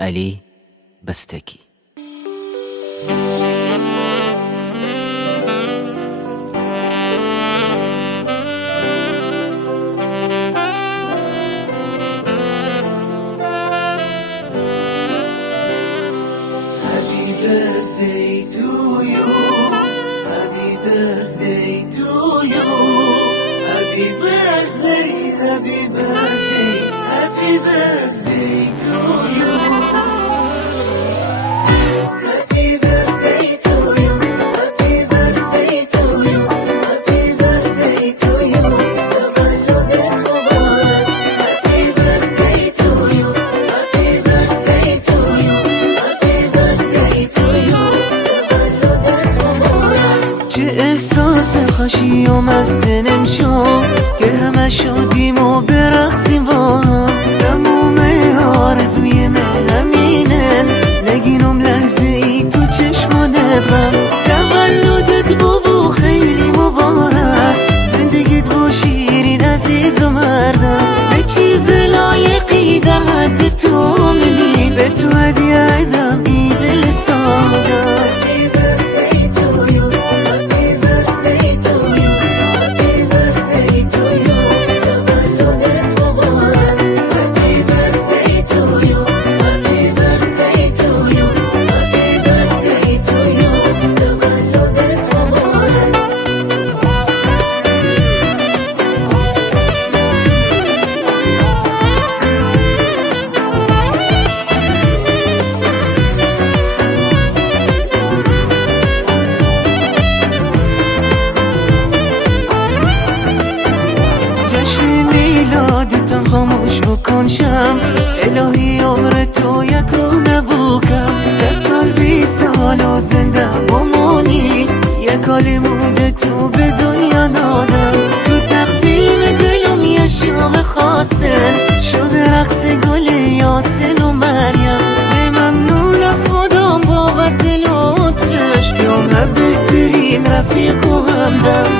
علی بستکی. birthday to you. Happy birthday to you. Happy birthday, happy birthday, happy birthday to you. Happy birthday to you. Happy birthday to you. Happy birthday to you. تولدت مبارک. Happy birthday to you. Happy birthday to you. Happy birthday to you. تولدت مبارک. چه احساس خوشی و مست نمشو که همه شدیم و برقصیم با هم. تموم آرزوی من همینن نگینم لحظه ای تو چشمانت غم. تولدت بابا خیلی مبارک. زندگیت با شیرین عزیز و مردم. به چیز لایقی در حد تو منی به تو هدیه ایدم ای دل سادم. خاموش بکن شم الهی عمر تو یک رو نبوکم. 100 سال 20 سال و زنده بمونی یک حال مونده تو به دنیا نادم. تو تقدیم دلم یه شام خاصه شده رقص گل یاسین و مریم. ممنون از خودم بابت لطفش که همه بهترین رفیق و همدم.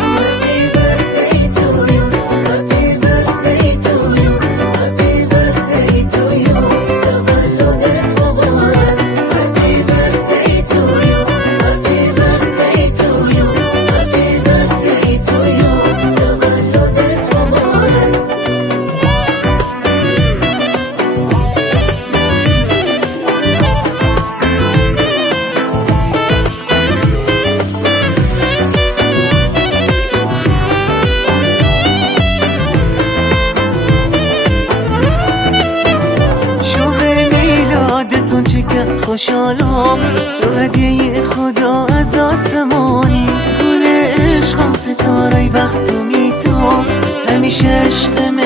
خوشحالم تو هدیه خدا از آسمانی. گل عشقم ستاره بختمی تو همیشه عشقم